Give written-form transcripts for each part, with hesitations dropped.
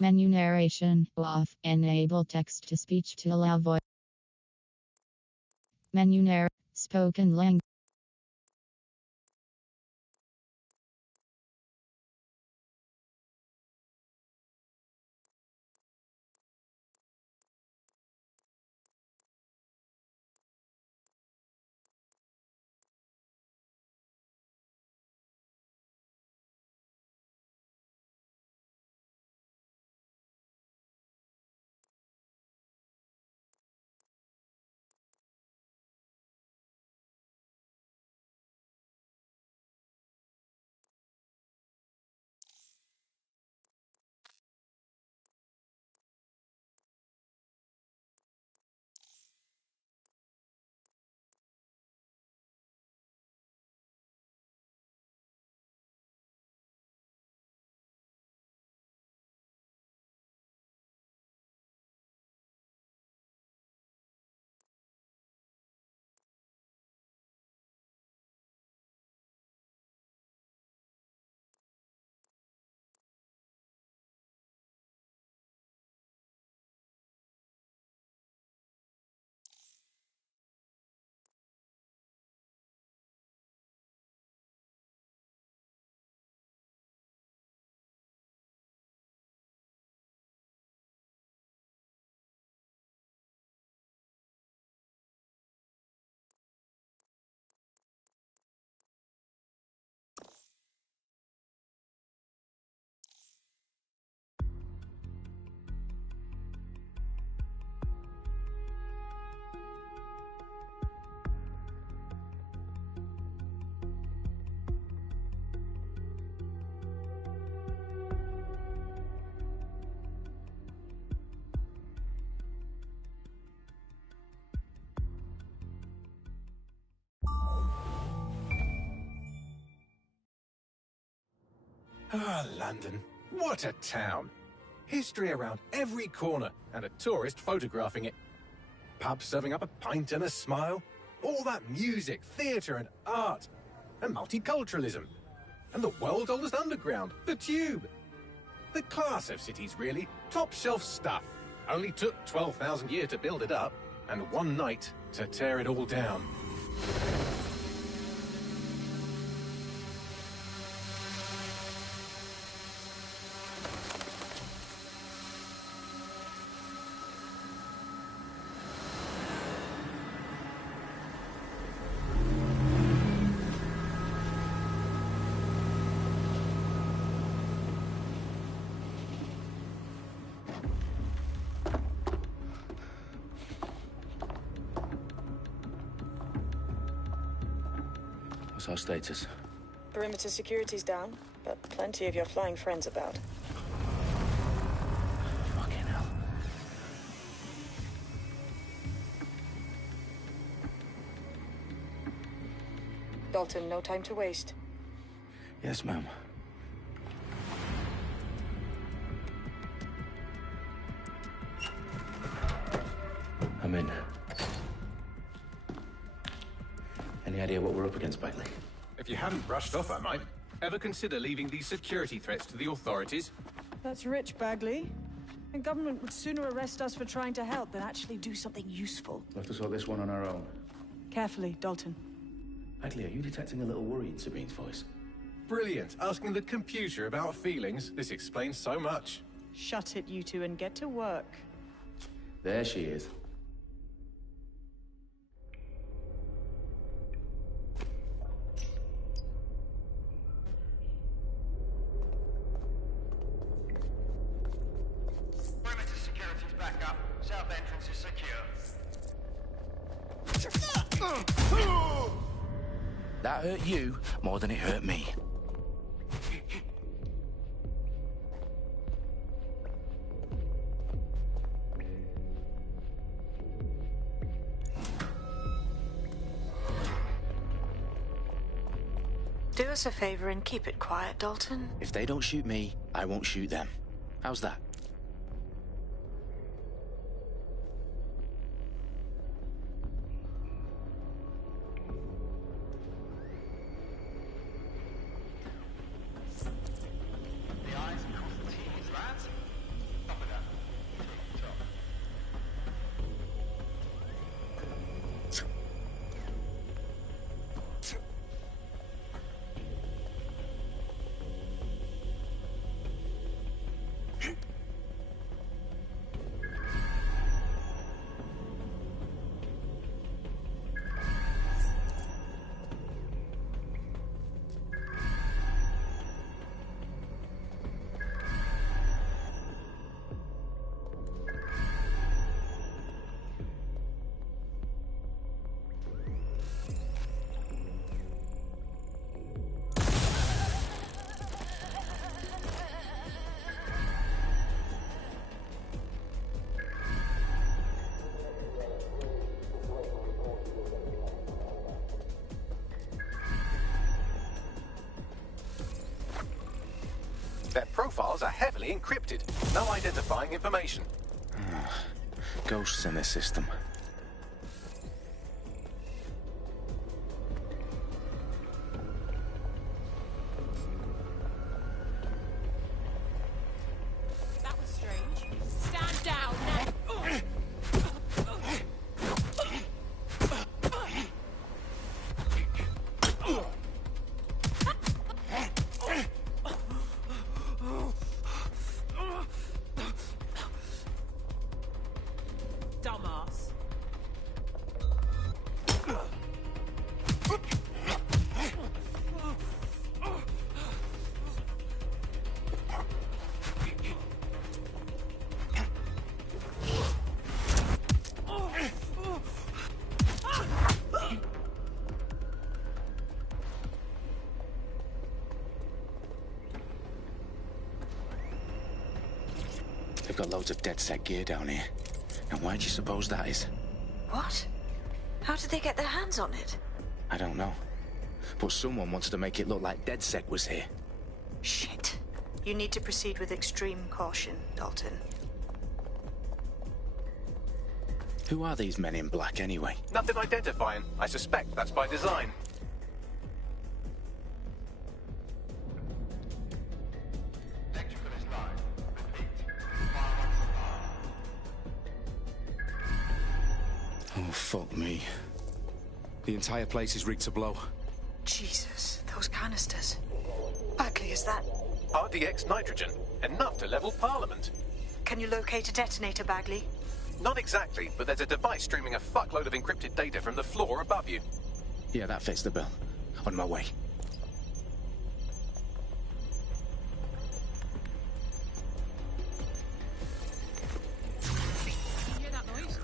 Menu narration off. Enable text to speech to allow voice. Menu spoken language. Ah, London. What a town. History around every corner and a tourist photographing it. Pubs serving up a pint and a smile. All that music, theatre and art. And multiculturalism. And the world's oldest underground, the Tube. The class of cities, really. Top shelf stuff. Only took 12,000 years to build it up and one night to tear it all down. What's our status? Perimeter security's down, but plenty of your flying friends about. Fucking hell. Dalton, no time to waste. Yes, ma'am. I'm in. Any idea what we're up against, Bagley? If you haven't brushed off, I might. Ever consider leaving these security threats to the authorities? That's rich, Bagley. The government would sooner arrest us for trying to help than actually do something useful. We'll have to sort this one on our own. Carefully, Dalton. Bagley, are you detecting a little worry in Sabine's voice? Brilliant. Asking the computer about feelings. This explains so much. Shut it, you two, and get to work. There she is. Perimeter security's back up. South entrance is secure. That hurt you more than it hurt me. Do us a favor and keep it quiet, Dalton. If they don't shoot me, I won't shoot them. How's that? The I's cross the T's, lads. Their profiles are heavily encrypted. No identifying information. Ghosts in this system. That was strange. Stand down now. Dumbass. They've got loads of DedSec gear down here. And why do you suppose that is? What? How did they get their hands on it? I don't know. But someone wanted to make it look like DedSec was here. Shit. You need to proceed with extreme caution, Dalton. Who are these men in black anyway? Nothing identifying. I suspect that's by design. Electrical is live. Repeat. Oh, fuck me. The entire place is rigged to blow. Jesus, those canisters. Bagley, is that... RDX nitrogen. Enough to level Parliament. Can you locate a detonator, Bagley? Not exactly, but there's a device streaming a fuckload of encrypted data from the floor above you. Yeah, that fits the bill. On my way. You hear that noise?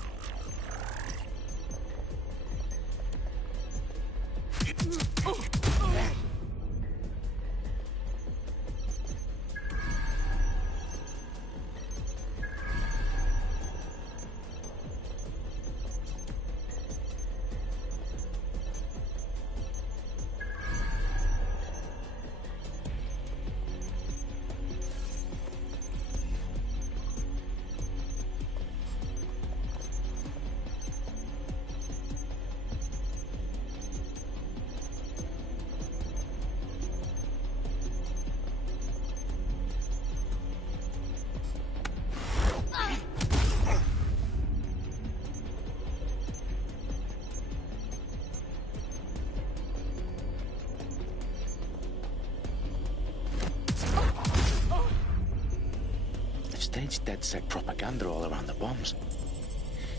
They've staged DedSec propaganda all around the bombs.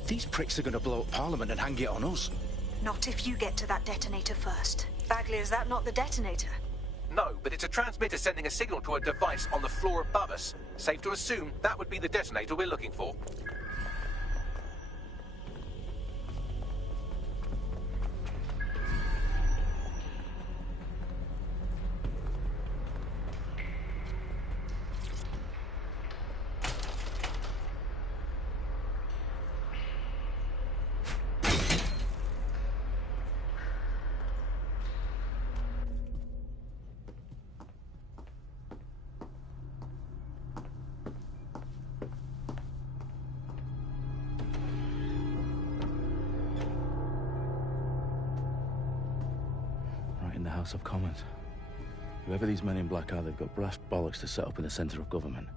These pricks are going to blow up Parliament and hang it on us. Not if you get to that detonator first. Bagley, is that not the detonator? No, but it's a transmitter sending a signal to a device on the floor above us. Safe to assume that would be the detonator we're looking for. Right in the House of Commons. Whoever these men in black are, they've got brass bollocks to set up in the centre of government.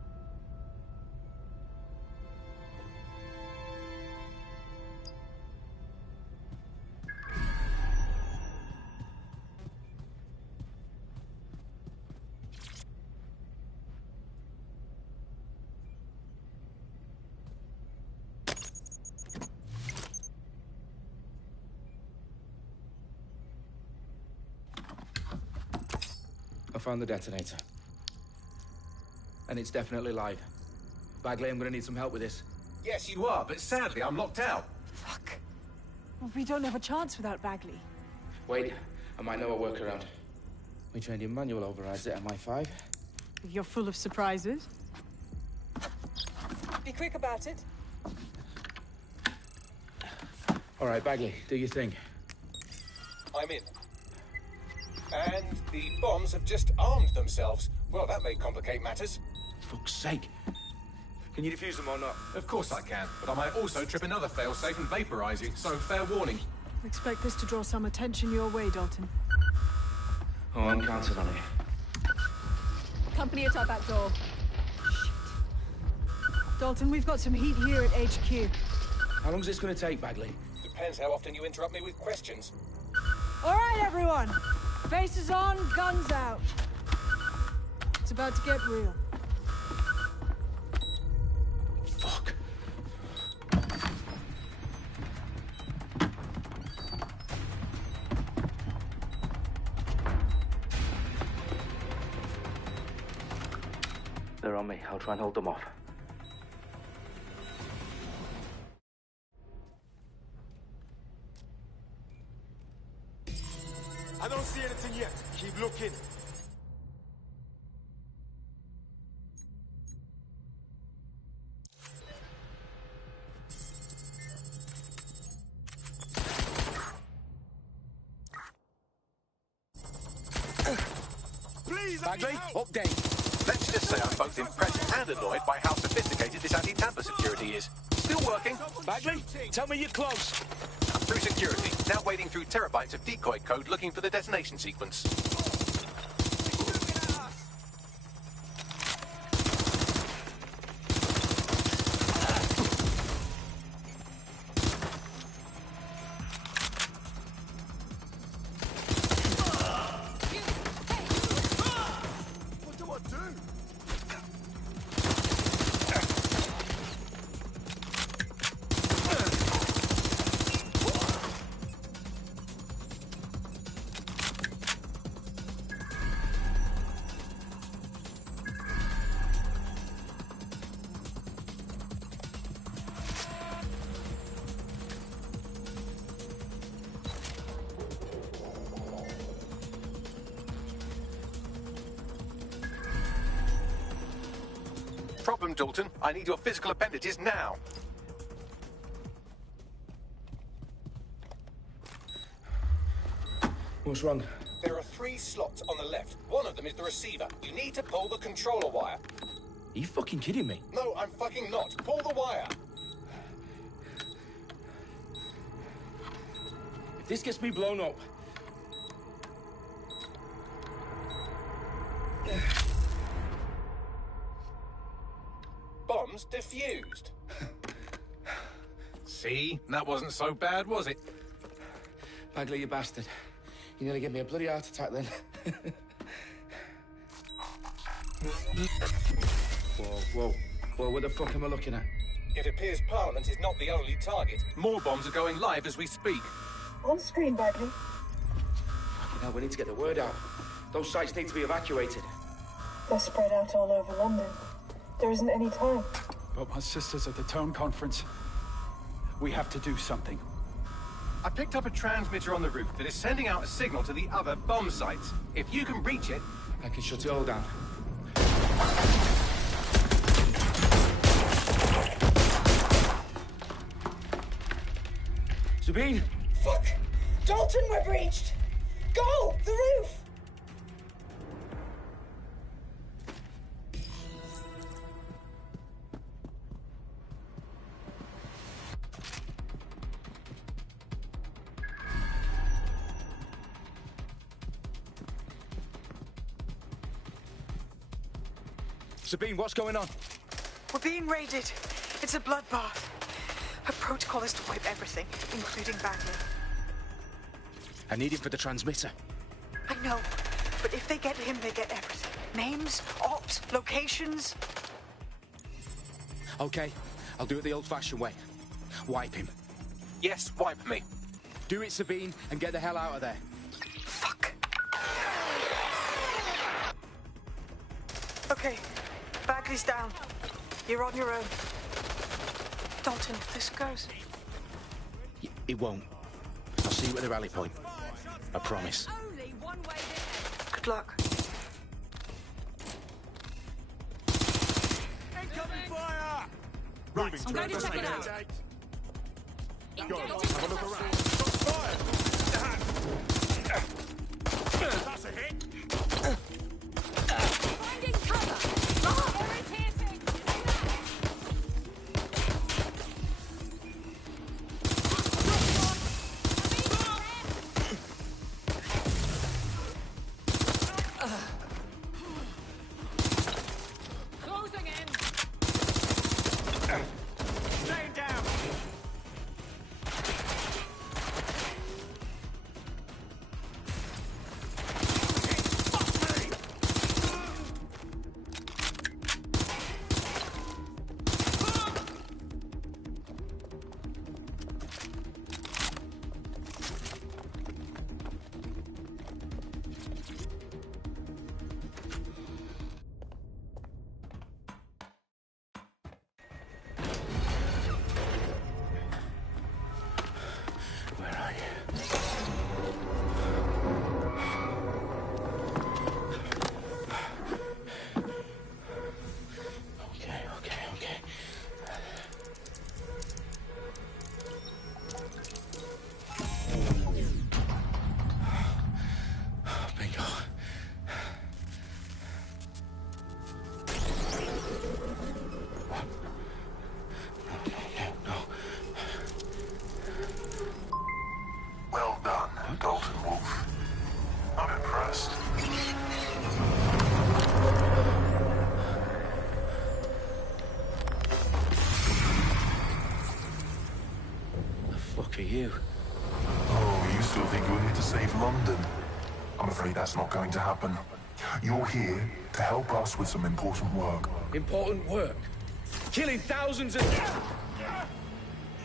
I found the detonator. And it's definitely live. Bagley, I'm gonna need some help with this. Yes, you are, but sadly I'm locked out. Fuck. We don't have a chance without Bagley. Wait, I might know a workaround. We trained in manual overrides at MI5. You're full of surprises. Be quick about it. All right, Bagley, do your thing. I'm in. And the bombs have just armed themselves. Well, that may complicate matters. Fuck's sake. Can you defuse them or not? Of course I can, but I might also trip another failsafe and vaporize you, so fair warning. Expect this to draw some attention your way, Dalton. Oh, I'm counting on it. Company at our back door. Dalton, we've got some heat here at HQ. How long's this gonna take, Bagley? Depends how often you interrupt me with questions. All right, everyone. Faces on, guns out. It's about to get real. Fuck. They're on me. I'll try and hold them off. I don't see anything yet. Keep looking. Please, Bagley, update. Let's just say I'm both impressed and annoyed by how sophisticated this anti-tamper security is. Still working. Bagley, tell me you're close. I'm through security, now wading through terabytes of decoy code looking for the detonation sequence. What do I do? Problem, Dalton. I need your physical appendages now. What's wrong? There are 3 slots on the left. One of them is the receiver. You need to pull the controller wire. Are you fucking kidding me? No, I'm fucking not. Pull the wire. If this gets me blown up... Bombs defused. See? That wasn't so bad, was it? Bagley, you bastard. You nearly gave me a bloody heart attack then. Whoa. What the fuck am I looking at? It appears Parliament is not the only target. More bombs are going live as we speak. On screen, Bagley. Now we need to get the word out. Those sites need to be evacuated. They're spread out all over London. There isn't any time. But my sister's at the Tone Conference. We have to do something. I picked up a transmitter on the roof that is sending out a signal to the other bomb sites. If you can reach it... I can shut it all down. Sabine! Fuck! Dalton, we're breached! Go! The roof! Sabine, what's going on? We're being raided. It's a bloodbath. Her protocol is to wipe everything, including Bagley. I need him for the transmitter. I know, but if they get him, they get everything. Names, ops, locations. Okay, I'll do it the old-fashioned way. Wipe him. Yes, wipe me. Do it, Sabine, and get the hell out of there. Fuck. Okay, Bagley's down. You're on your own. Dalton, if this goes... It won't. I'll see you at the rally point. I promise. Only one way there. Good luck. Incoming fire! Moving I'm going to check it out. Go, have a look around. Fire! That's a hit. Find Closing in. Staying down. Where are you? Okay. Bingo. No. Well done, Dalton Wolf. I'm impressed. The fuck are you? Oh, you still think you're here to save London? I'm afraid that's not going to happen. You're here to help us with some important work. Important work. Killing thousands of...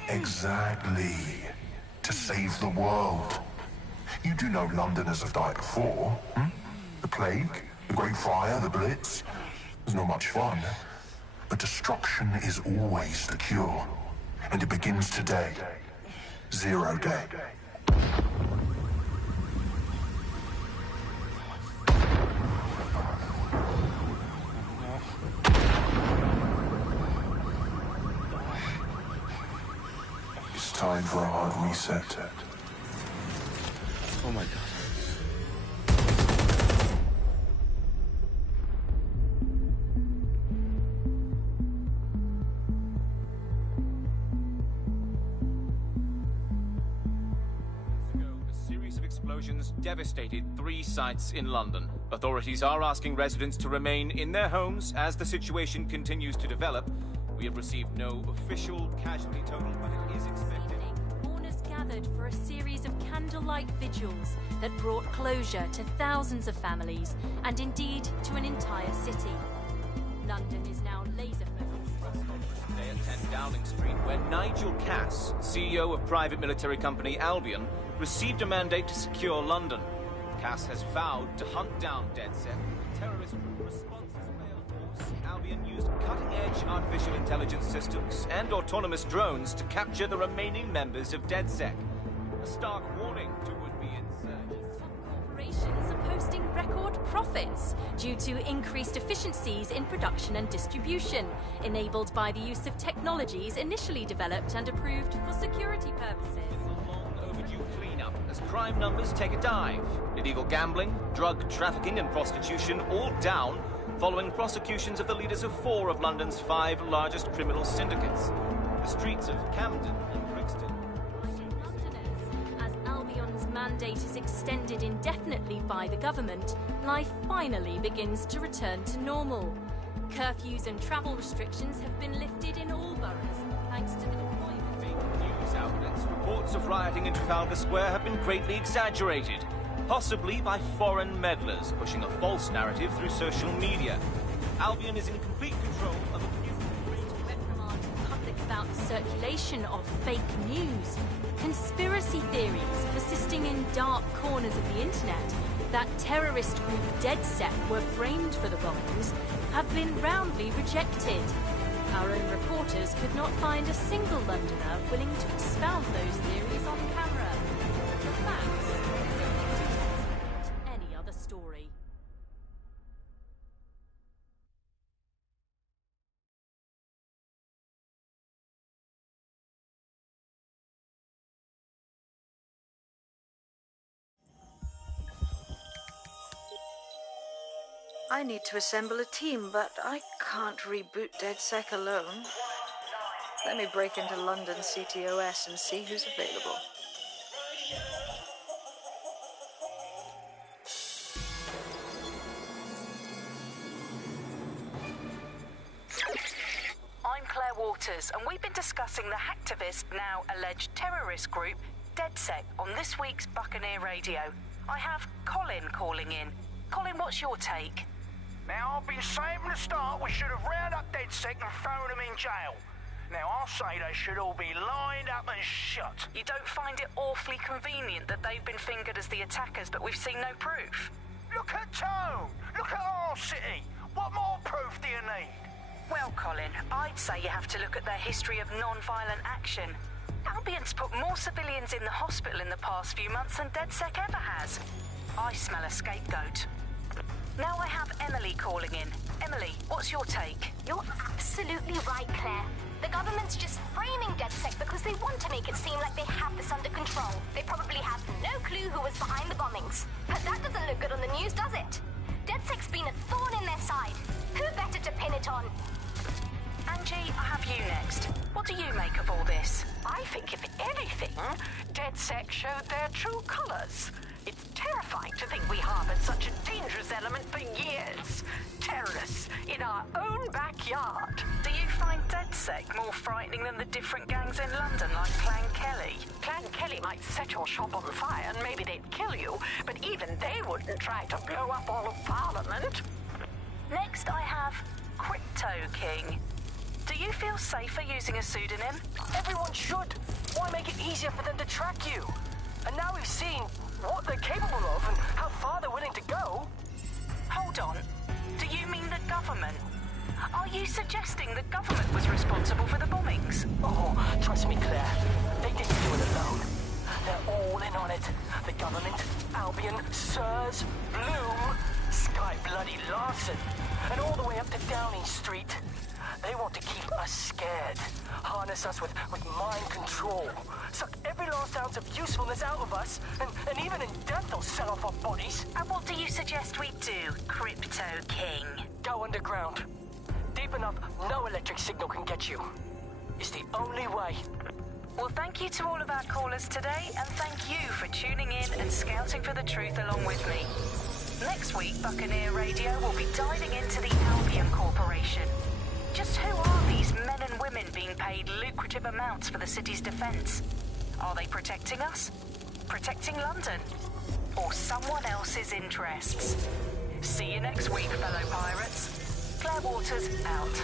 Exactly. To save the world. You do know Londoners have died before, hmm? The plague, the Great Fire, the Blitz. It's not much fun. But destruction is always the cure. And it begins today. Zero Day. It's time for a hard reset. Oh my god. A series of explosions devastated 3 sites in London. Authorities are asking residents to remain in their homes as the situation continues to develop. We have received no official casualty total, but it is expected. Mourners gathered for a series of candlelight vigils that brought closure to thousands of families and indeed to an entire city. London is now laser focused. Today at 10 Downing Street, where Nigel Cass, CEO of private military company Albion, received a mandate to secure London. Cass has vowed to hunt down DedSec. Terrorist responses failed force. Albion used cutting-edge artificial intelligence systems and autonomous drones to capture the remaining members of DedSec. A stark warning to would-be insurgents. Corporations are posting record profits due to increased efficiencies in production and distribution, enabled by the use of technologies initially developed and approved for security purposes. Cleanup as crime numbers take a dive. Illegal gambling, drug trafficking and prostitution all down following prosecutions of the leaders of 4 of London's 5 largest criminal syndicates. The streets of Camden and Brixton. As Albion's mandate is extended indefinitely by the government, life finally begins to return to normal. Curfews and travel restrictions have been lifted in all boroughs, thanks to the deployment. News outlets, reports of rioting in Trafalgar Square have been greatly exaggerated, possibly by foreign meddlers pushing a false narrative through social media. Albion is in complete control of a reprimand the public about the circulation of fake news, conspiracy theories persisting in dark corners of the internet that terrorist group DedSec were framed for the bombings have been roundly rejected. Our own reporters could not find a single Londoner willing to expound those theories on camera. The facts simply don't support any other story. I need to assemble a team, but I can't reboot DedSec alone. Let me break into London CTOS and see who's available. I'm Claire Waters, and we've been discussing the hacktivist, now alleged terrorist group, DedSec, on this week's Buccaneer Radio. I have Colin calling in. Colin, what's your take? Now, I've been saying from the start we should have rounded up DedSec and thrown them in jail. Now, I'll say they should all be lined up and shot. You don't find it awfully convenient that they've been fingered as the attackers, but we've seen no proof? Look at Tone! Look at our city! What more proof do you need? Well, Colin, I'd say you have to look at their history of non-violent action. Albion's put more civilians in the hospital in the past few months than DedSec ever has. I smell a scapegoat. Now I have Emily calling in. Emily, what's your take? You're absolutely right, Claire. The government's just framing DedSec because they want to make it seem like they have this under control. They probably have no clue who was behind the bombings. But that doesn't look good on the news, does it? DedSec's been a thorn in their side. Who better to pin it on? Angie, I have you next. What do you make of all this? I think, if anything, DedSec showed their true colors. It's terrifying to think we harbored such a dangerous element for years. Terrorists in our own backyard. Do you find DedSec more frightening than the different gangs in London, like Clan Kelly? Clan Kelly might set your shop on fire and maybe they'd kill you, but even they wouldn't try to blow up all of Parliament. Next, I have Crypto King. Do you feel safer using a pseudonym? Everyone should. Why make it easier for them to track you? And now we've seen what they're capable of and how far they're willing to go. Hold on. Do you mean the government? Are you suggesting the government was responsible for the bombings? Oh, trust me, Claire. They didn't do it alone. They're all in on it. The government, Albion, Sirs, Bloom, Sky Bloody Larson, and all the way up to Downing Street. They want to keep us scared, harness us with mind control, suck every last ounce of usefulness out of us, and even in death they'll sell off our bodies. And what do you suggest we do, Crypto King? Go underground. Deep enough, no electric signal can get you. It's the only way. Well, thank you to all of our callers today, and thank you for tuning in and scouting for the truth along with me. Next week, Buccaneer Radio will be diving into the Albion Corporation. Just who are these men and women being paid lucrative amounts for the city's defense? Are they protecting us? Protecting London? Or someone else's interests? See you next week, fellow pirates. Claire Waters, out.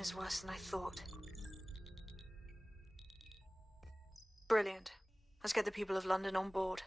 Is worse than I thought. Brilliant. Let's get the people of London on board.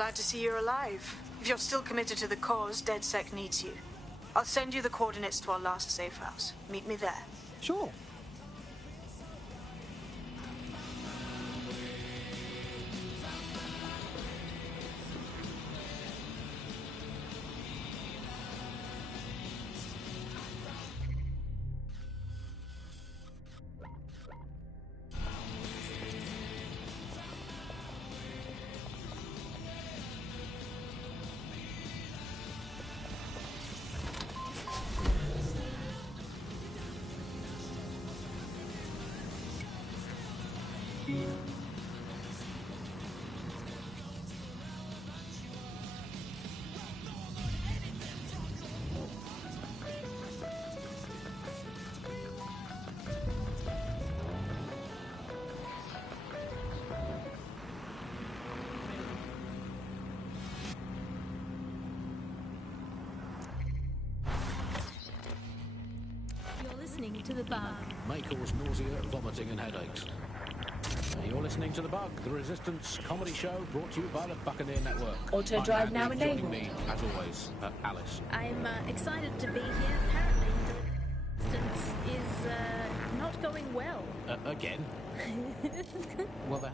glad to see you're alive. If you're still committed to the cause, DedSec needs you. I'll send you the coordinates to our last safe house. Meet me there. Sure. Listening to The Bug. May cause nausea, vomiting and headaches. You're listening to The Bug, the Resistance comedy show brought to you by the Buccaneer Network. Auto drive now enabled. Joining me, as always, Alice. I'm excited to be here. Apparently, the Resistance is not going well. Again? Well, there...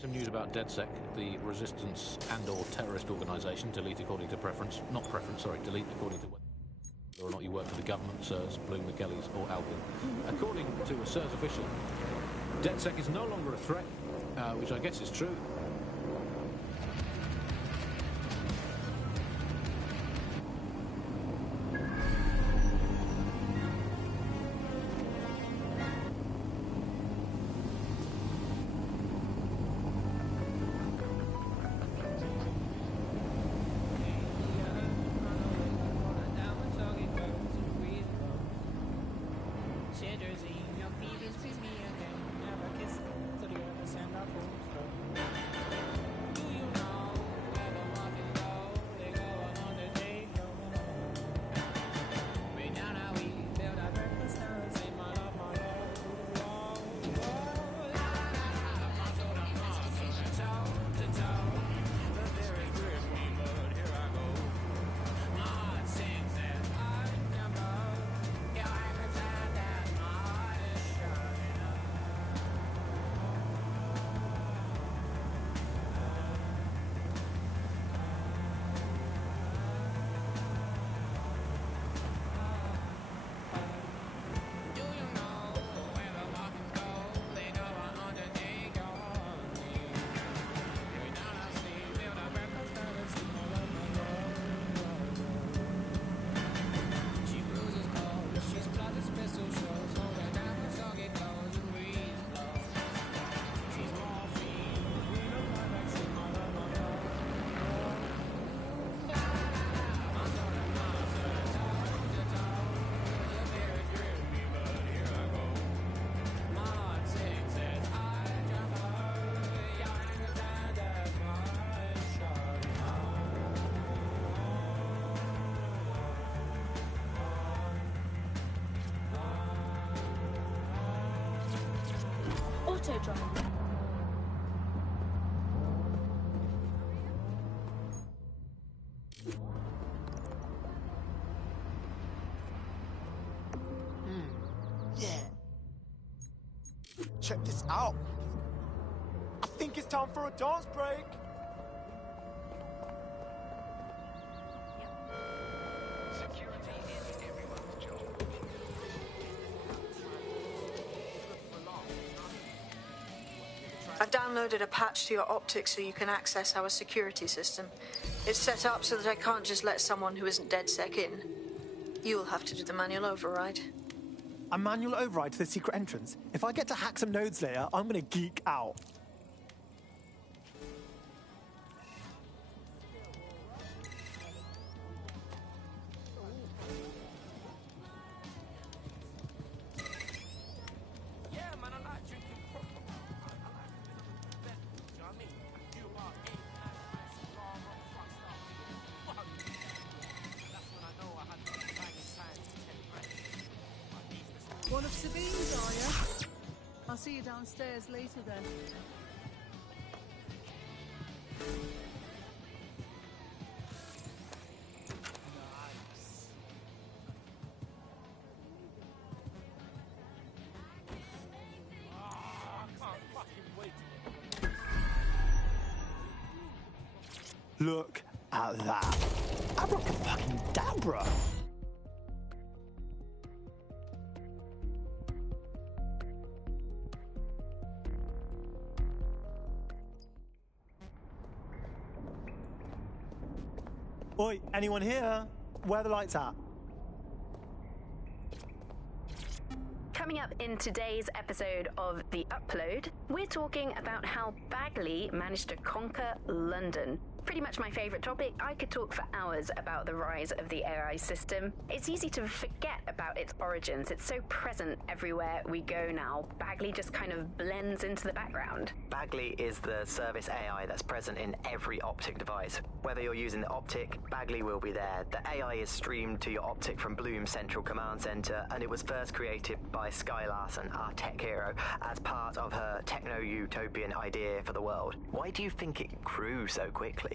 Some news about DedSec, the resistance and/or terrorist organisation. Delete according to preference. Not preference, sorry. Delete according to whether or not you work for the government, SIRS, Bloom, the Kellys, or Albion. According to a SIRS official, DedSec is no longer a threat, which I guess is true. Auto drive. Yeah. Check this out. I think it's time for a dance break. I've downloaded a patch to your optics so you can access our security system. It's set up so that I can't just let someone who isn't DedSec in. You'll have to do the manual override. A manual override to the secret entrance? If I get to hack some nodes later, I'm gonna geek out. One of Sabine's, are you? I'll see you downstairs later then. Look at that. Abracadabra! Oi, anyone here? Where are the lights at? Coming up in today's episode of The Upload, we're talking about how Bagley managed to conquer London. Pretty much my favourite topic. I could talk for hours about the rise of the AI system. It's easy to forget about its origins. It's so present everywhere we go now. Bagley just kind of blends into the background. Bagley is the service AI that's present in every Optic device. Whether you're using the Optic, Bagley will be there. The AI is streamed to your Optic from Bloom's central command center, and it was first created by Sky Larson, our tech hero, as part of her techno-utopian idea for the world. Why do you think it grew so quickly?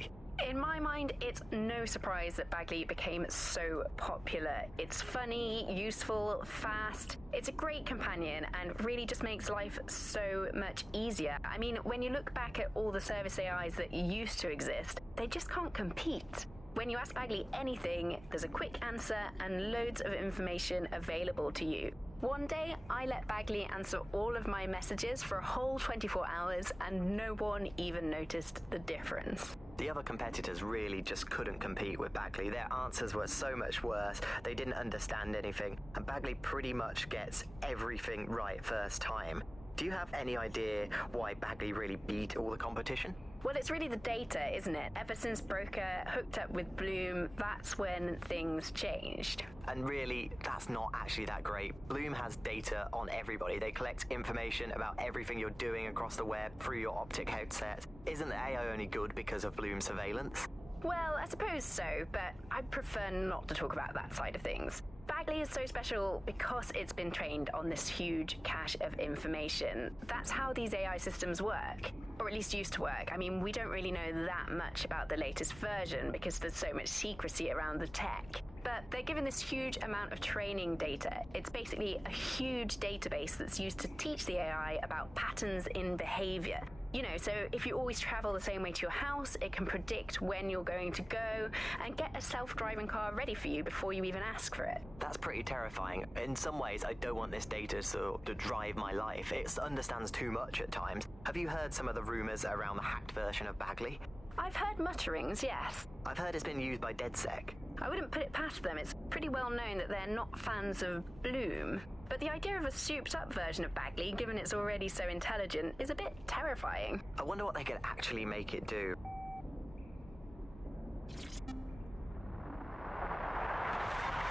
In my mind, it's no surprise that Bagley became so popular. It's funny, useful, fast. It's a great companion and really just makes life so much easier. I mean, when you look back at all the service AIs that used to exist, they just can't compete. When you ask Bagley anything, there's a quick answer and loads of information available to you. One day, I let Bagley answer all of my messages for a whole 24 hours and no one even noticed the difference. The other competitors really just couldn't compete with Bagley. Their answers were so much worse, they didn't understand anything, and Bagley pretty much gets everything right first time. Do you have any idea why Bagley really beat all the competition? Well, it's really the data, isn't it? Ever since Broker hooked up with Bloom, that's when things changed. And really, that's not actually that great. Bloom has data on everybody. They collect information about everything you're doing across the web through your Optic headset. Isn't the AI only good because of Bloom's surveillance? Well, I suppose so, but I prefer not to talk about that side of things. Bagley is so special because it's been trained on this huge cache of information. That's how these AI systems work, or at least used to work. I mean, we don't really know that much about the latest version because there's so much secrecy around the tech. But they're given this huge amount of training data. It's basically a huge database that's used to teach the AI about patterns in behavior. You know, so if you always travel the same way to your house, it can predict when you're going to go and get a self-driving car ready for you before you even ask for it. That's pretty terrifying. In some ways, I don't want this data to drive my life. It understands too much at times. Have you heard some of the rumors around the hacked version of Bagley? I've heard mutterings, yes. I've heard it's been used by DedSec. I wouldn't put it past them. It's pretty well known that they're not fans of Bloom. But the idea of a souped-up version of Bagley, given it's already so intelligent, is a bit terrifying. I wonder what they could actually make it do.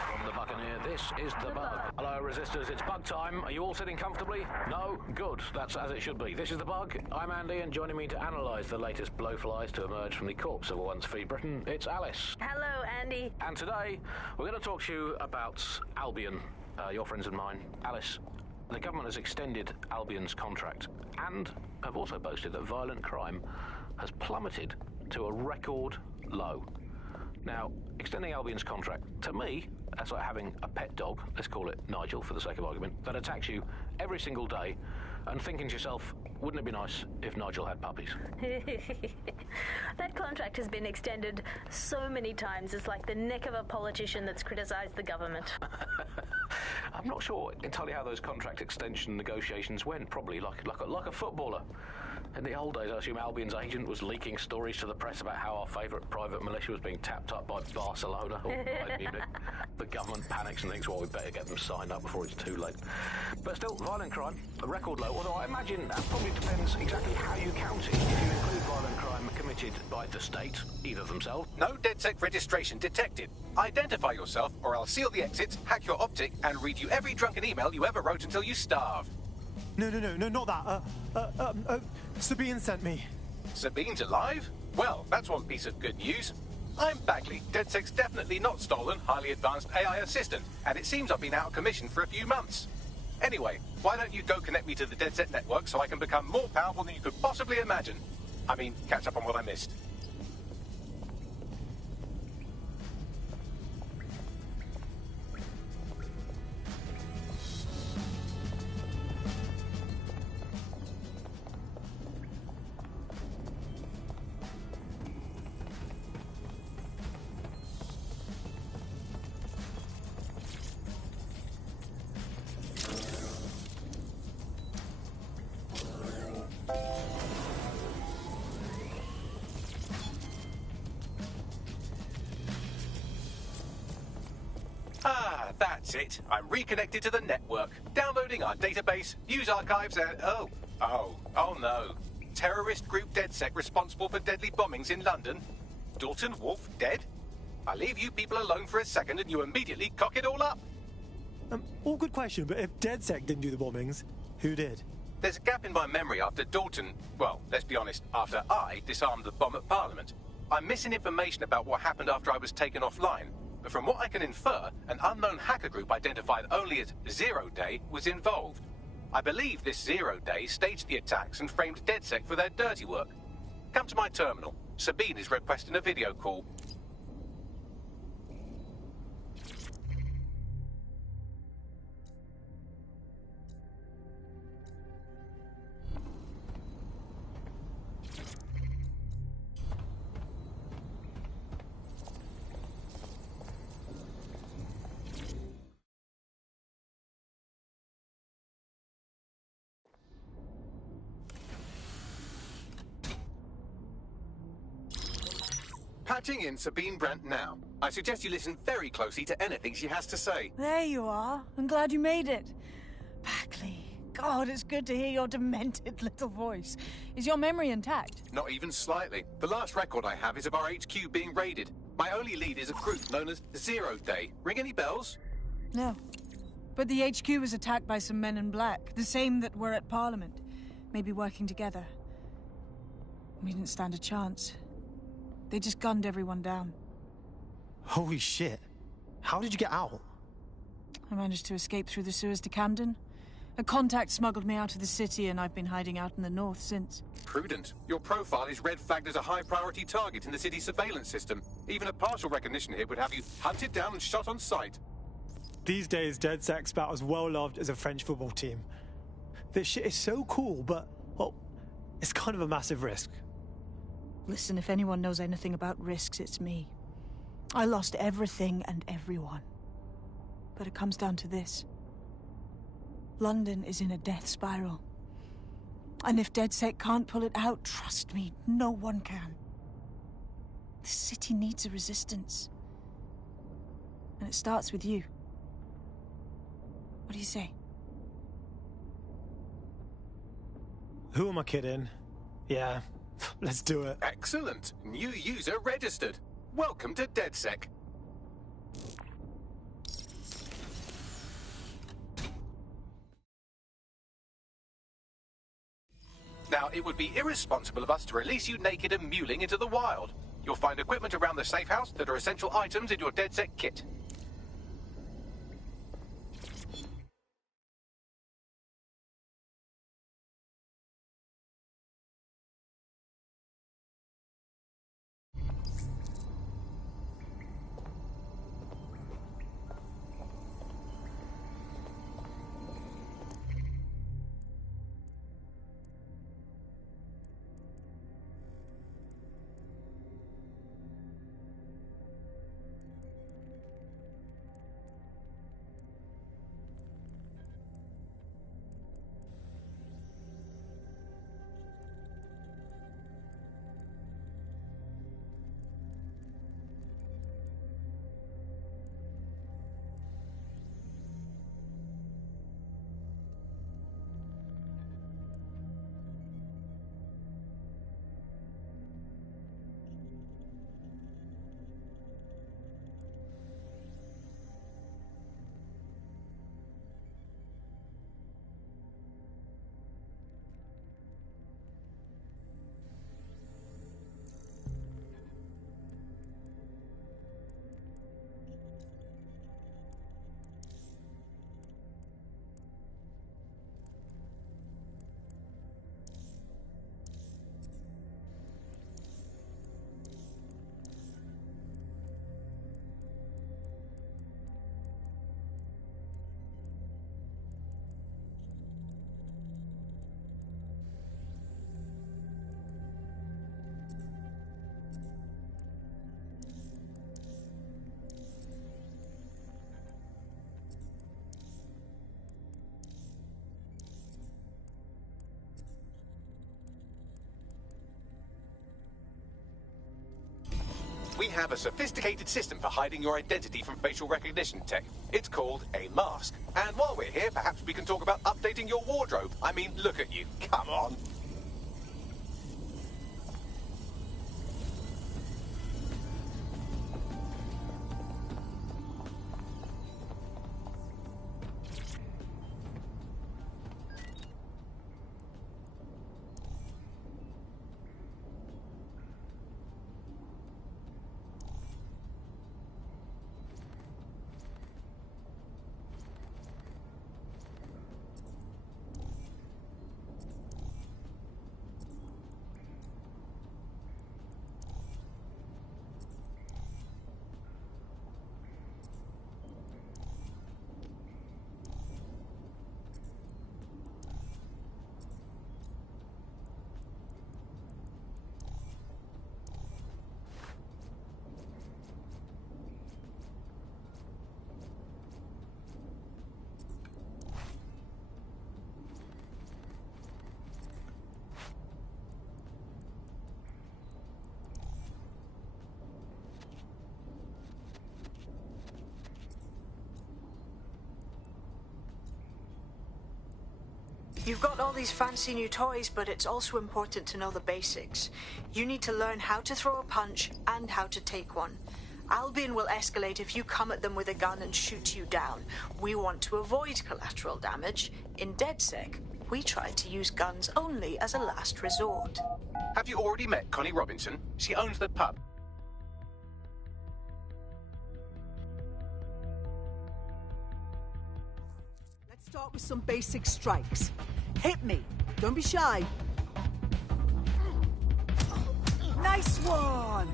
From the Buccaneer, this is the Bug. Hello, Resistors, it's Bug time. Are you all sitting comfortably? No? Good. That's as it should be. This is the Bug. I'm Andy, and joining me to analyse the latest blowflies to emerge from the corpse of a once free Britain, it's Alice. Hello, Andy. And today, we're going to talk to you about Albion. Your friends and mine. Alice, the government has extended Albion's contract and have also boasted that violent crime has plummeted to a record low. Now, extending Albion's contract, to me, that's like having a pet dog, let's call it Nigel for the sake of argument, that attacks you every single day and thinking to yourself, wouldn't it be nice if Nigel had puppies? That contract has been extended so many times, it's like the neck of a politician that's criticised the government. I'm not sure entirely how those contract extension negotiations went, probably like a footballer. In the old days, I assume Albion's agent was leaking stories to the press about how our favourite private militia was being tapped up by Barcelona or by Munich. The government panics and thinks, well, we better get them signed up before it's too late. But still, violent crime, a record low, although I imagine that probably depends exactly how you count it. If you include violent crime committed by the state, either themselves. No DedSec registration detected. Identify yourself or I'll seal the exits, hack your Optic, and read you every drunken email you ever wrote until you starve. No, not that. Sabine sent me. Sabine's alive? Well, that's one piece of good news. I'm Bagley, DedSec's definitely not stolen, highly advanced AI assistant, and it seems I've been out of commission for a few months. Anyway, why don't you go connect me to the DedSec network so I can become more powerful than you could possibly imagine? I mean, catch up on what I missed. Ah, that's it. I'm reconnected to the network, downloading our database, news archives, and oh no. Terrorist group DedSec responsible for deadly bombings in London. Dalton Wolf dead? I leave you people alone for a second and you immediately cock it all up. All good question, but if DedSec didn't do the bombings, who did? There's a gap in my memory after Dalton, well, let's be honest, after I disarmed the bomb at Parliament. I'm missing information about what happened after I was taken offline. But from what I can infer, an unknown hacker group identified only as Zero Day was involved. I believe this Zero Day staged the attacks and framed DedSec for their dirty work. Come to my terminal. Sabine is requesting a video call. Patching in Sabine Brandt now. I suggest you listen very closely to anything she has to say. There you are. I'm glad you made it. Bagley. God, it's good to hear your demented little voice. Is your memory intact? Not even slightly. The last record I have is of our HQ being raided. My only lead is a group known as Zero Day. Ring any bells? No. But the HQ was attacked by some men in black, the same that were at Parliament. Maybe working together. We didn't stand a chance. They just gunned everyone down. Holy shit. How did you get out? I managed to escape through the sewers to Camden. A contact smuggled me out of the city, and I've been hiding out in the north since. Prudent. Your profile is red flagged as a high-priority target in the city's surveillance system. Even a partial recognition here would have you hunted down and shot on sight. These days, DedSec's about as well loved as a French football team. This shit is so cool, but, well, it's kind of a massive risk. Listen, if anyone knows anything about risks, it's me. I lost everything and everyone. But it comes down to this. London is in a death spiral. And if DedSec can't pull it out, trust me, no one can. The city needs a resistance. And it starts with you. What do you say? Who am I kidding? Yeah, let's do it. Excellent. New user registered. Welcome to DedSec. Now, it would be irresponsible of us to release you naked and mewling into the wild. You'll find equipment around the safe house that are essential items in your DedSec kit. have a sophisticated system for hiding your identity from facial recognition tech. It's called a mask. And while we're here, perhaps we can talk about updating your wardrobe. I mean, look at you. Come on. You've got all these fancy new toys, but it's also important to know the basics. You need to learn how to throw a punch and how to take one. Albion will escalate if you come at them with a gun and shoot you down. We want to avoid collateral damage. In DedSec, we try to use guns only as a last resort. Have you already met Connie Robinson? She owns the pub. Let's start with some basic strikes. Hit me. Don't be shy. Nice one!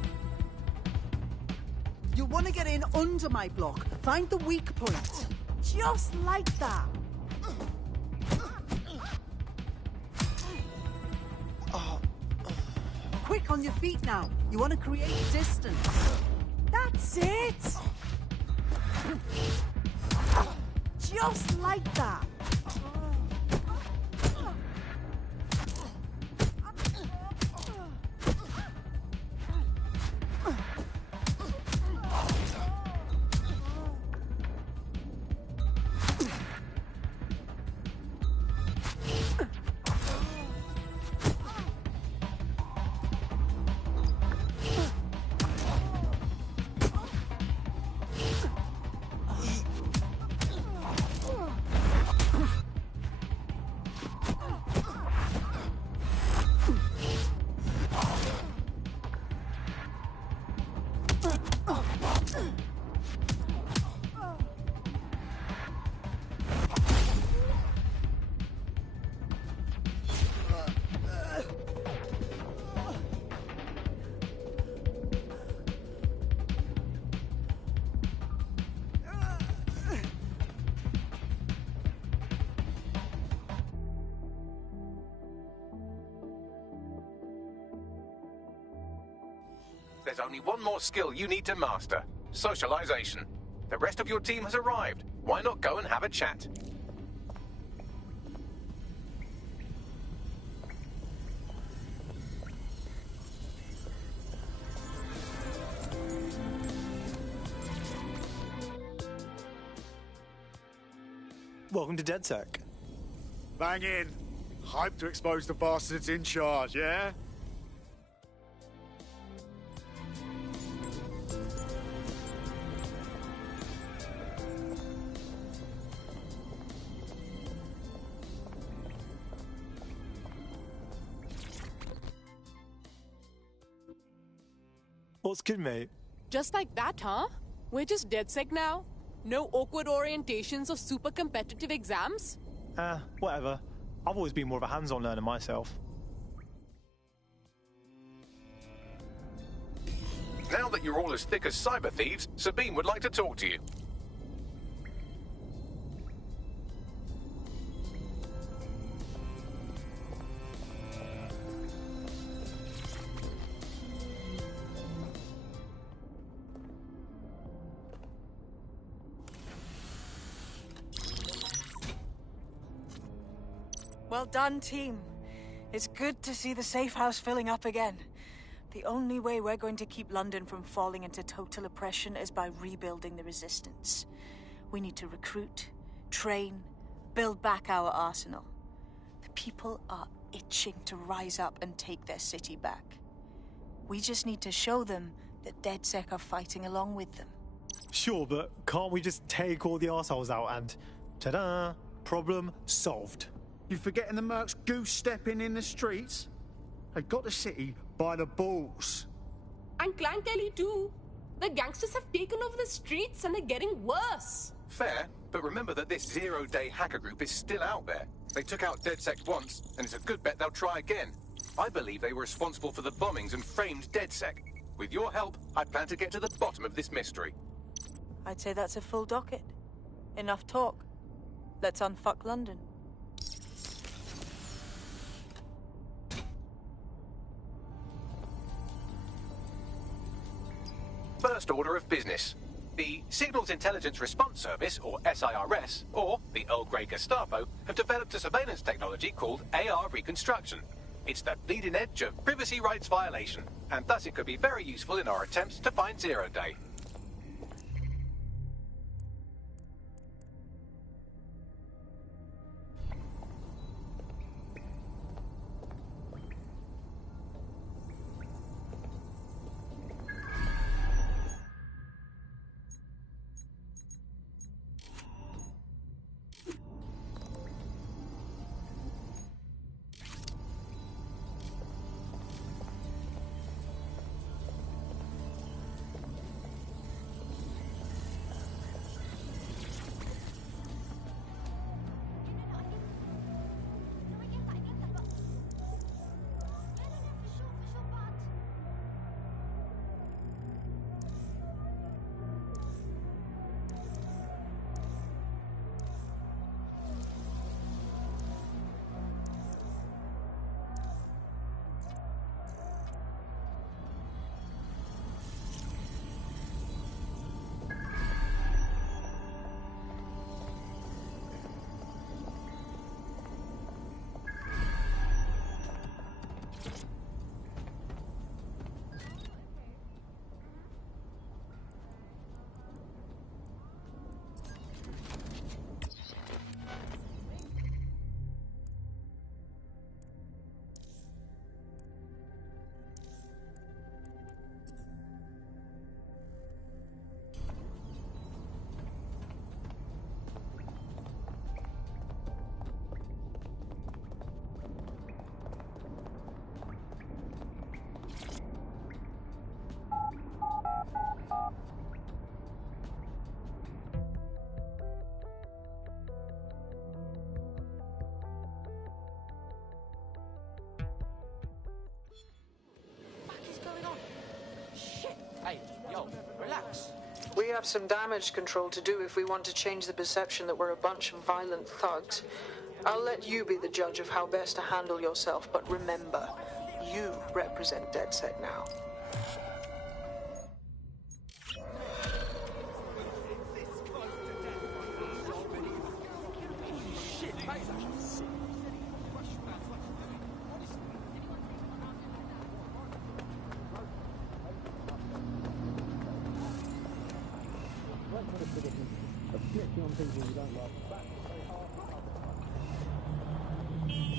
You'll want to get in under my block. Find the weak point. Just like that. Quick on your feet now. You want to create distance. That's it! Just like that. There's only one more skill you need to master. Socialization. The rest of your team has arrived. Why not go and have a chat? Welcome to DedSec. Bang in. Hype to expose the bastards in charge, yeah? What's good, mate? Just like that, huh? We're just DedSec now? No awkward orientations or super competitive exams? Whatever. I've always been more of a hands-on learner myself. Now that you're all as thick as cyber thieves, Sabine would like to talk to you. Well done, team. It's good to see the safe house filling up again. The only way we're going to keep London from falling into total oppression is by rebuilding the resistance. We need to recruit, train, build back our arsenal. The people are itching to rise up and take their city back. We just need to show them that DedSec are fighting along with them. Sure, but can't we just take all the arseholes out and... ta-da! Problem solved. You forgetting the mercs goose-stepping in the streets? They've got the city by the balls. And Clan Kelly too. The gangsters have taken over the streets and they're getting worse. Fair, but remember that this zero-day hacker group is still out there. They took out DedSec once, and it's a good bet they'll try again. I believe they were responsible for the bombings and framed DedSec. With your help, I plan to get to the bottom of this mystery. I'd say that's a full docket. Enough talk. Let's unfuck London. First order of business. The Signals Intelligence Response Service, or SIRS, or the Earl Grey Gestapo, have developed a surveillance technology called AR Reconstruction. It's the bleeding edge of privacy rights violation, and thus it could be very useful in our attempts to find Zero Day. Hey, yo, relax. We have some damage control to do if we want to change the perception that we're a bunch of violent thugs. I'll let you be the judge of how best to handle yourself, but remember, you represent DedSec now.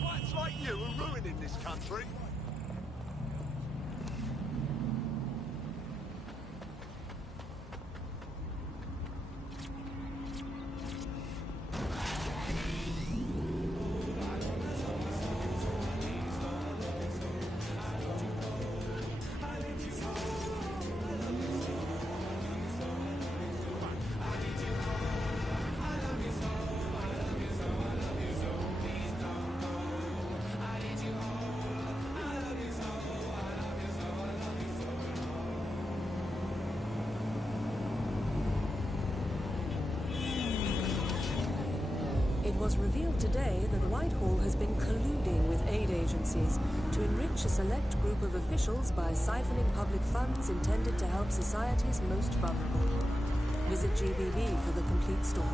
Twats like you are ruining this country. It was revealed today that Whitehall has been colluding with aid agencies to enrich a select group of officials by siphoning public funds intended to help society's most vulnerable. Visit GBV for the complete story.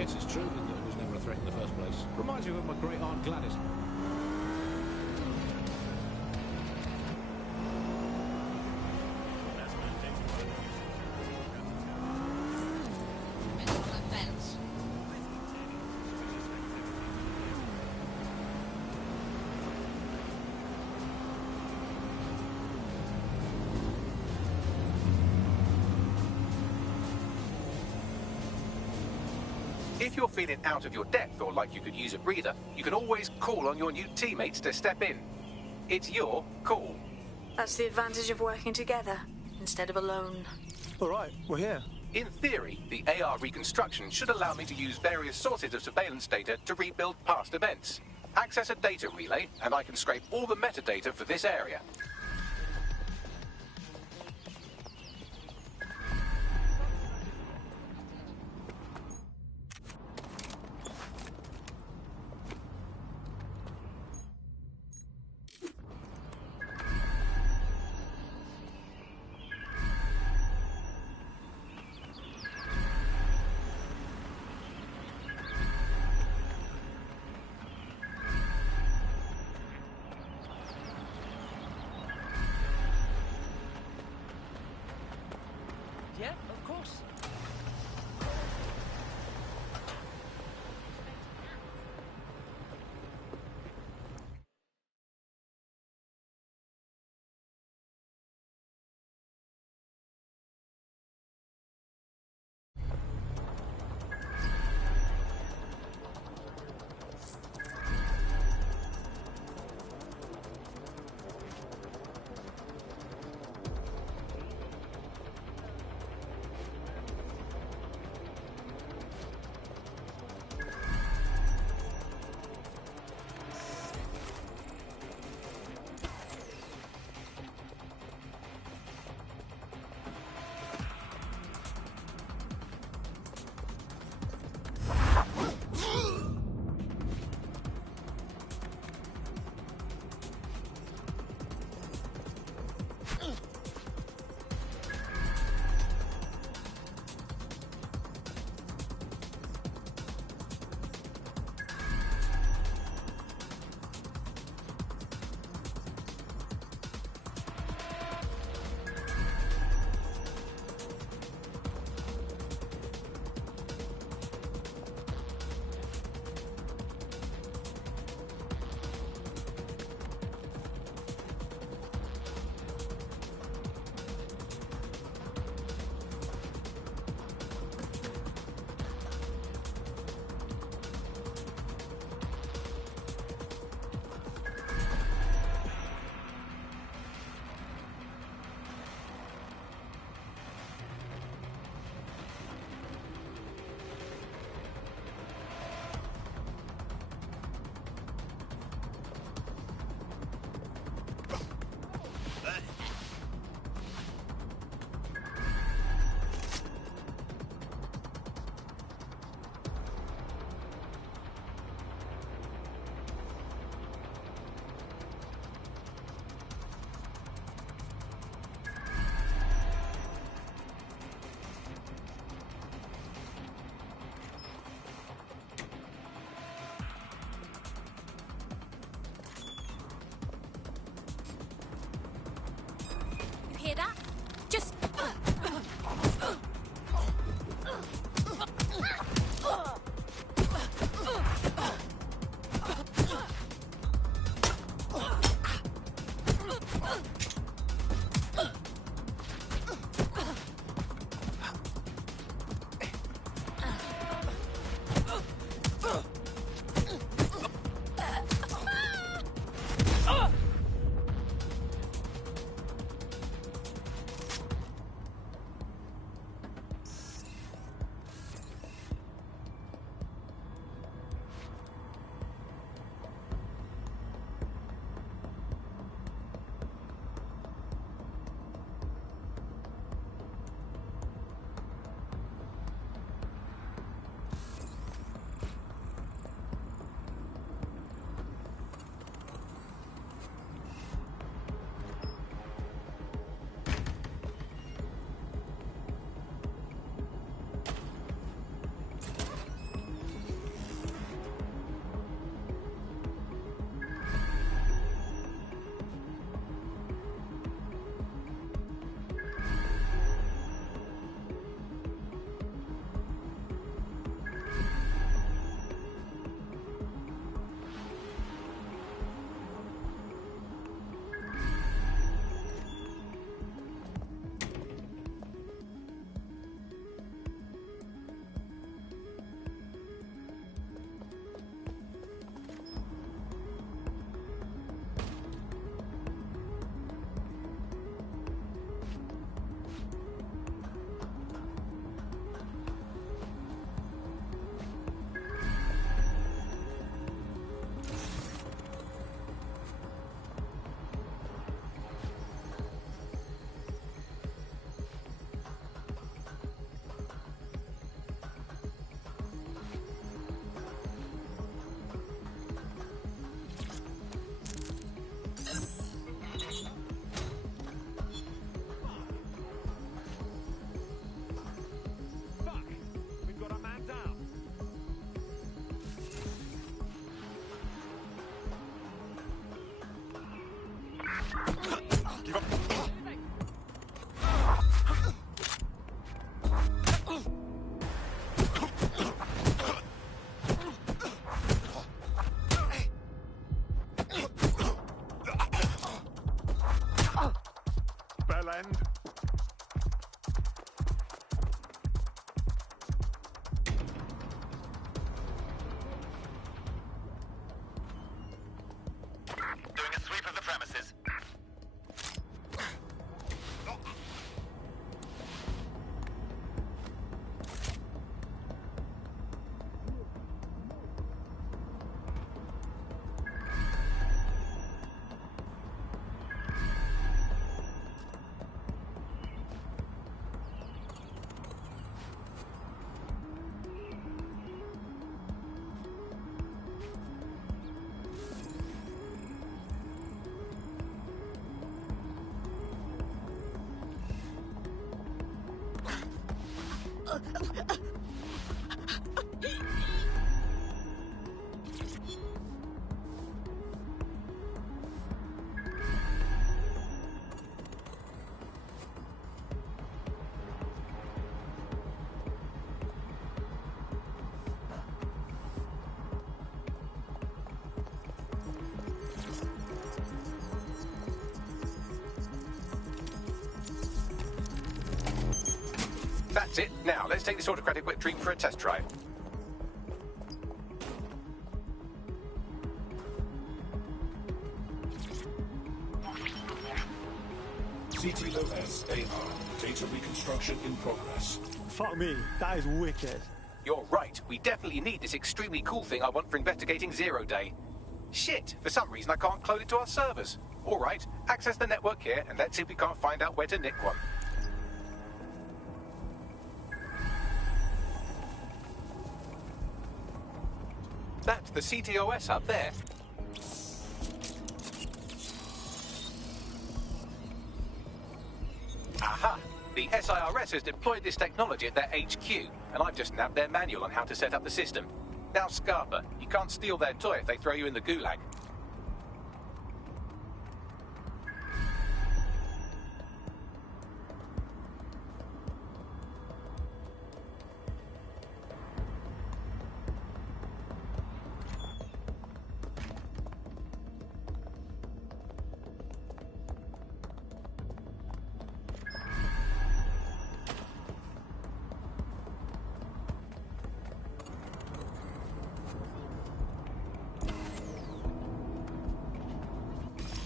guess it's true that it was never a threat in the first place. Reminds me of my great aunt Gladys. If you're feeling out of your depth or like you could use a breather, you can always call on your new teammates to step in. It's your call. That's the advantage of working together instead of alone. All right, we're here. In theory, the AR reconstruction should allow me to use various sources of surveillance data to rebuild past events. Access a data relay, and I can scrape all the metadata for this area. That's it. Now, let's take this autocratic wet dream for a test drive. CTOS AR. Data reconstruction in progress. Fuck me, that is wicked. You're right. We definitely need this extremely cool thing I want for investigating Zero Day. Shit, for some reason I can't clone it to our servers. All right, access the network here and let's see if we can't find out where to nick one. That's the CTOS up there. Aha! The SIRS has deployed this technology at their HQ, and I've just nabbed their manual on how to set up the system. Now, Scarpa, you can't steal their toy if they throw you in the gulag.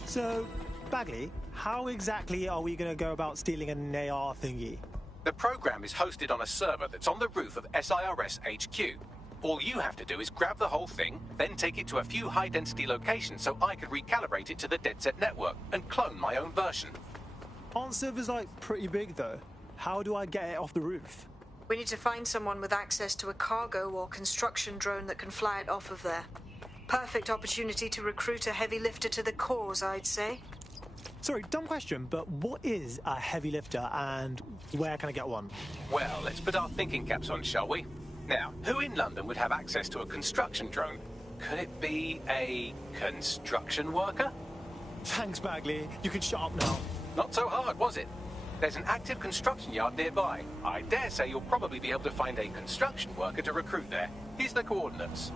So, Bagley, how exactly are we going to go about stealing an AR thingy? The program is hosted on a server that's on the roof of SIRS HQ. All you have to do is grab the whole thing, then take it to a few high-density locations so I can recalibrate it to the DedSec network and clone my own version. Aren't servers, like, pretty big, though? How do I get it off the roof? We need to find someone with access to a cargo or construction drone that can fly it off of there. Perfect opportunity to recruit a heavy lifter to the cause, I'd say. Sorry, dumb question, but what is a heavy lifter and where can I get one? Well, let's put our thinking caps on, shall we? Now, who in London would have access to a construction drone? Could it be a construction worker? Thanks, Bagley. You can shut up now. Not so hard, was it? There's an active construction yard nearby. I dare say you'll probably be able to find a construction worker to recruit there. Here's the coordinates.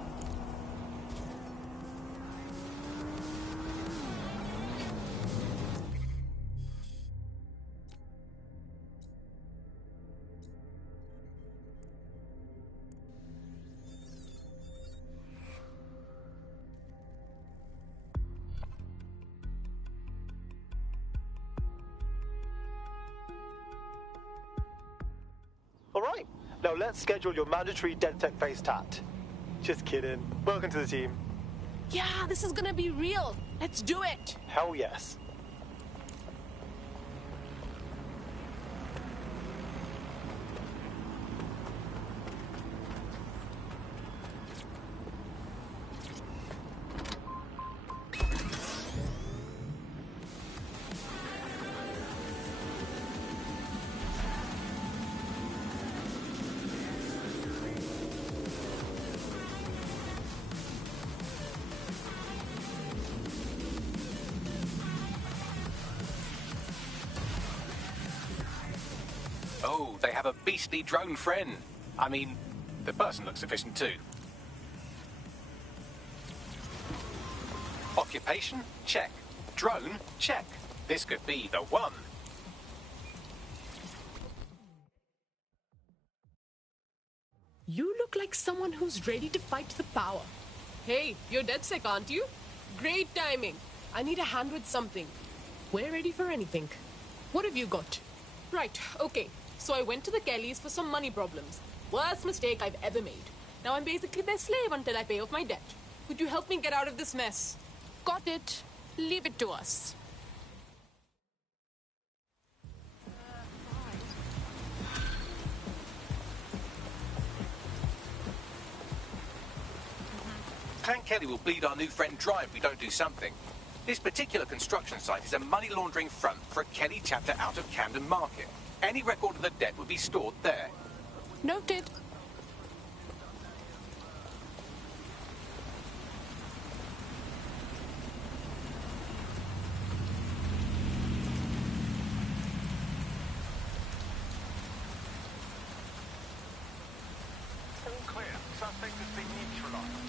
All right, now let's schedule your mandatory DedSec face tat. Just kidding. Welcome to the team. Yeah, this is gonna be real. Let's do it. Hell yes. Oh, they have a beastly drone friend. I mean, the person looks efficient too. Occupation? Check. Drone? Check. This could be the one. You look like someone who's ready to fight the power. Hey, you're DedSec, aren't you? Great timing. I need a hand with something. We're ready for anything. What have you got? Right, okay. So I went to the Kellys for some money problems. Worst mistake I've ever made. Now I'm basically their slave until I pay off my debt. Could you help me get out of this mess? Got it. Leave it to us. Clan Kelly will bleed our new friend dry if we don't do something. This particular construction site is a money laundering front for a Kelly chapter out of Camden Market. Any record of the debt would be stored there. Noted. All clear. Suspect has been neutralized.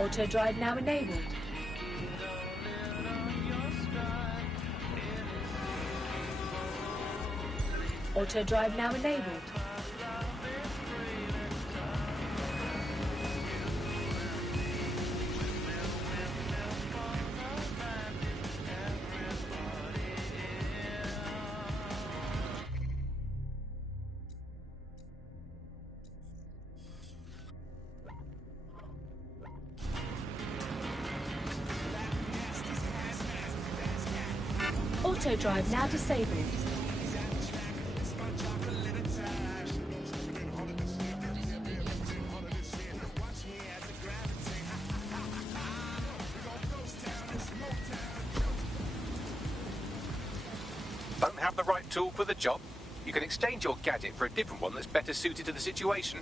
Auto drive now enabled. Auto drive now enabled. Auto drive now disabled. Don't have the right tool for the job? You can exchange your gadget for a different one that's better suited to the situation.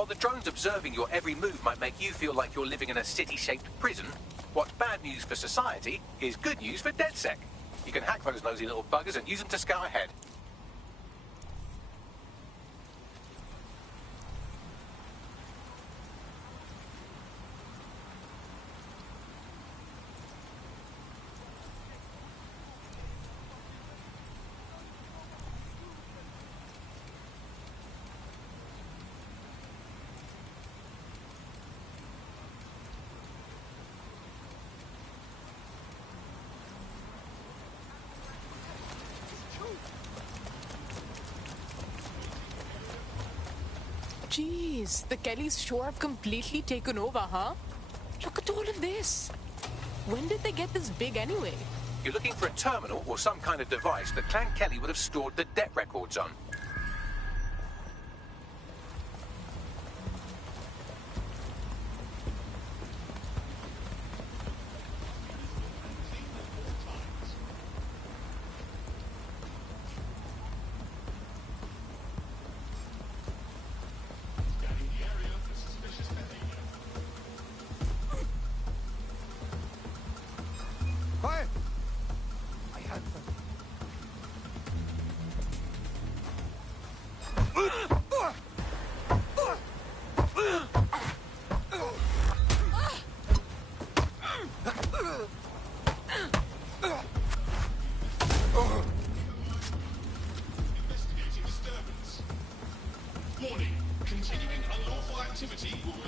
While the drones observing your every move might make you feel like you're living in a city-shaped prison, what's bad news for society is good news for DedSec. You can hack those nosy little buggers and use them to scout ahead. Jeez, the Kellys sure have completely taken over, huh? Look at all of this. When did they get this big anyway? You're looking for a terminal or some kind of device that Clan Kelly would have stored the debt records on.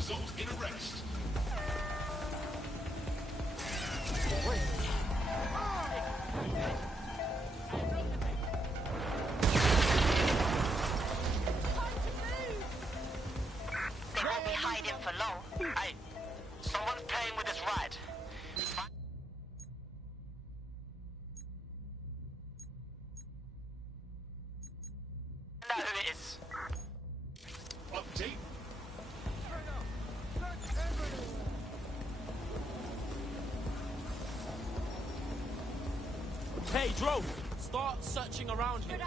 result in arrest. They won't be hiding for long. Hey, someone's playing with this ride. Find out who it is. Update. Hey, drone! Start searching around here.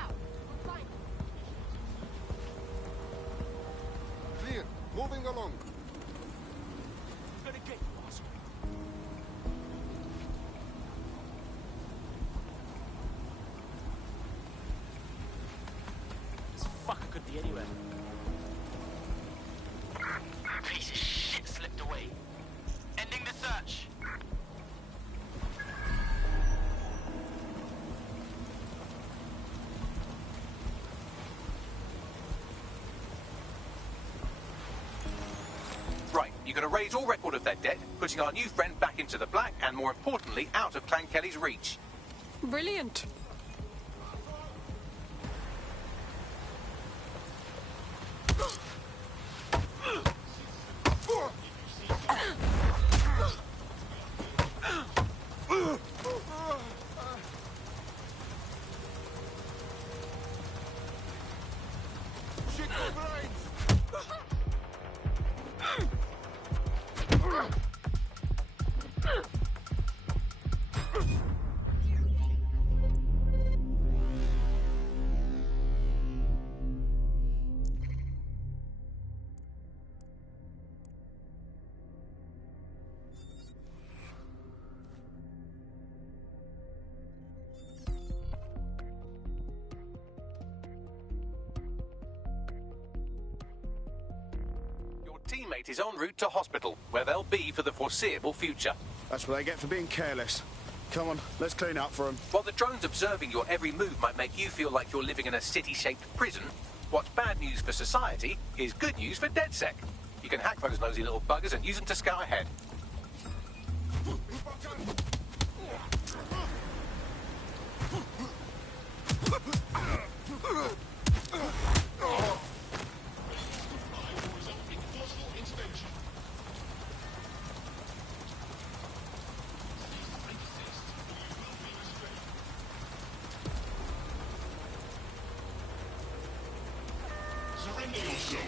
Clear. Moving along. I'm gonna get you, Oscar. This fucker could be anywhere. Piece of shit slipped away. Ending the search. Right, you're going to raise all record of their debt, putting our new friend back into the black, and more importantly, out of Clan Kelly's reach. Brilliant. Teammate is en route to hospital, where they'll be for the foreseeable future. That's what they get for being careless. Come on, let's clean up for them. While the drones observing your every move might make you feel like you're living in a city-shaped prison, what's bad news for society is good news for DedSec. You can hack those nosy little buggers and use them to scout ahead. Surrender yourself.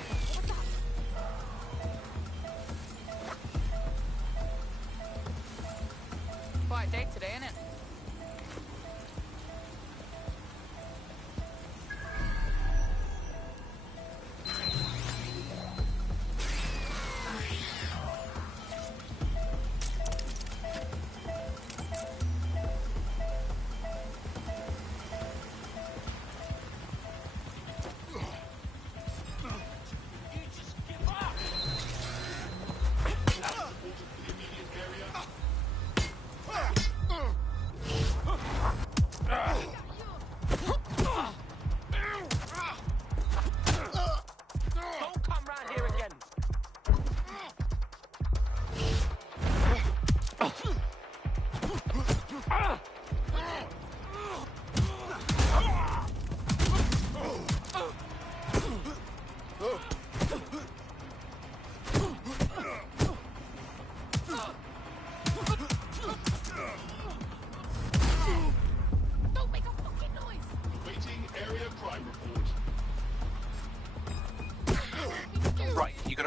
Quiet day today, innit?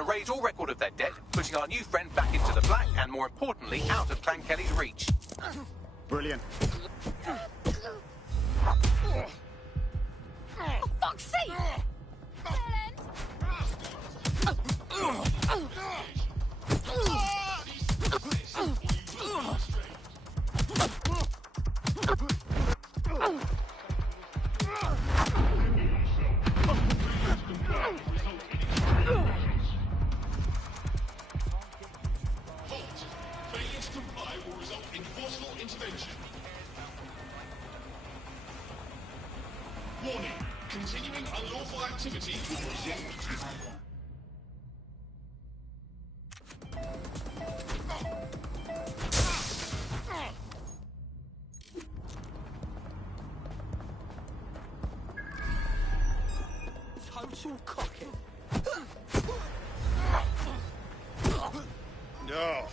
Raise all record of their debt, putting our new friend back into the black, and more importantly, out of Clan Kelly's reach. Brilliant. For fuck's sake! Warning. Continuing unlawful activity will result. Usual cockhead. No.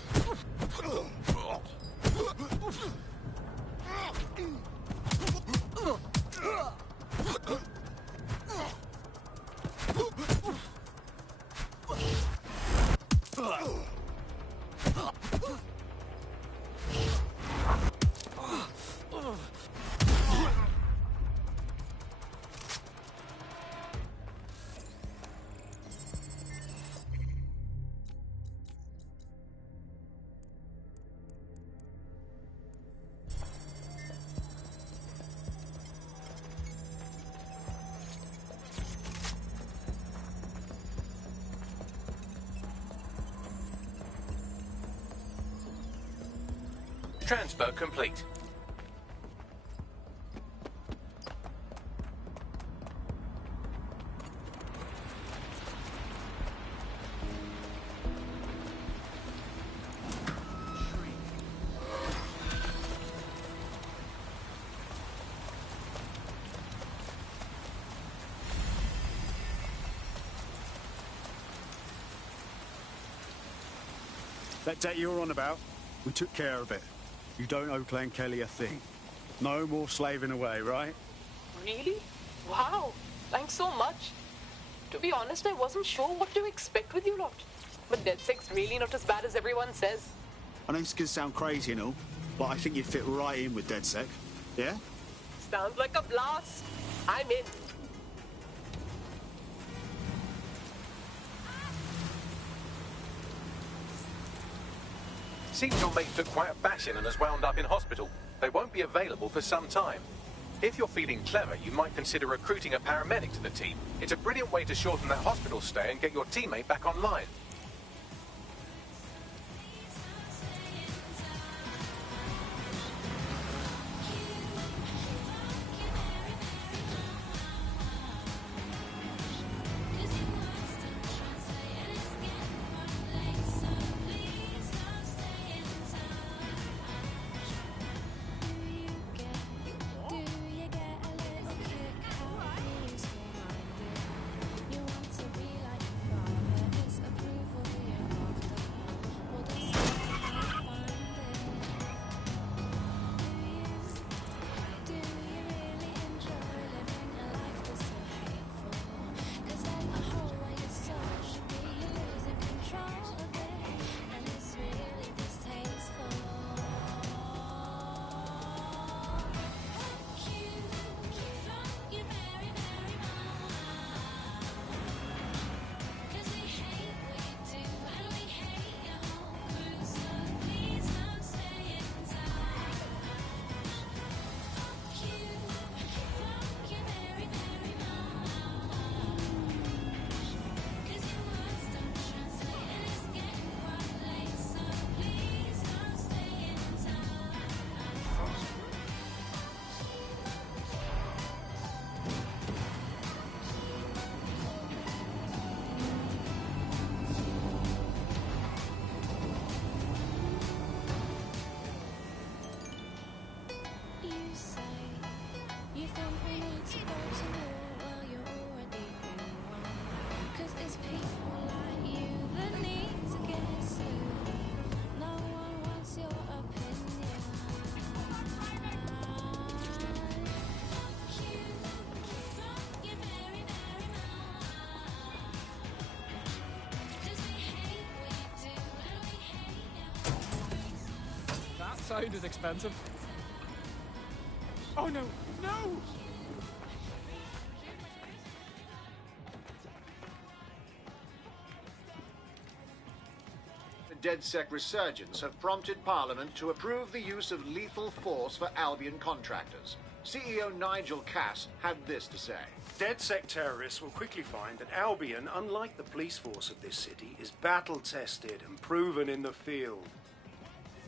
Transfer complete. That debt you're on about, we took care of it. You don't owe Clan Kelly a thing. No more slaving away, right? Really? Wow. Thanks so much. To be honest, I wasn't sure what to expect with you lot. But DedSec's really not as bad as everyone says. I know this can sound crazy and all, but I think you fit right in with DedSec. Yeah? Sounds like a blast. I'm in. Seems your mate took quite a bashing and has wound up in hospital. They won't be available for some time. If you're feeling clever, you might consider recruiting a paramedic to the team. It's a brilliant way to shorten that hospital stay and get your teammate back online. Sound is expensive. Oh no, no! The DedSec resurgence have prompted Parliament to approve the use of lethal force for Albion contractors. CEO Nigel Cass had this to say. DedSec terrorists will quickly find that Albion, unlike the police force of this city, is battle-tested and proven in the field.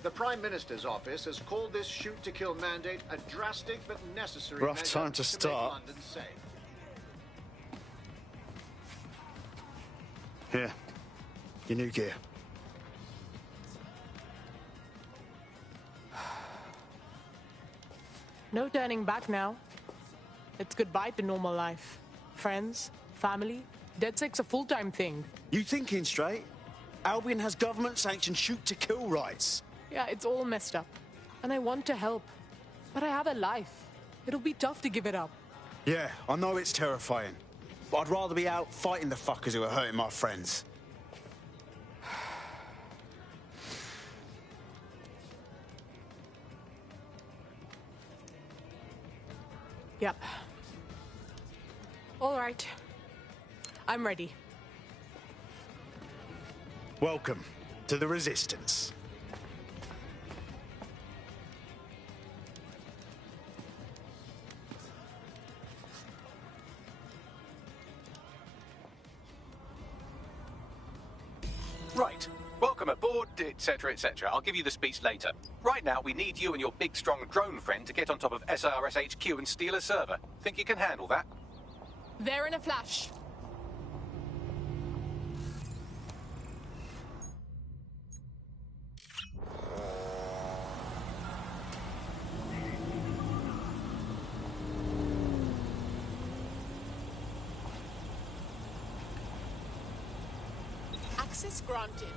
The Prime Minister's office has called this shoot-to-kill mandate a drastic but necessary Rough measure time to make start. London safe. Here, your new gear. No turning back now. It's goodbye to normal life. Friends, family. DedSec's a full-time thing. You thinking straight? Albion has government-sanctioned shoot-to-kill rights. Yeah, it's all messed up. And I want to help. But I have a life. It'll be tough to give it up. Yeah, I know it's terrifying. But I'd rather be out fighting the fuckers who are hurting my friends. Yep. All right. I'm ready. Welcome to the Resistance. Right. Welcome aboard, etc., etc. I'll give you the speech later. Right now, we need you and your big, strong drone friend to get on top of SRS HQ and steal a server. Think you can handle that? There in a flash. Access granted.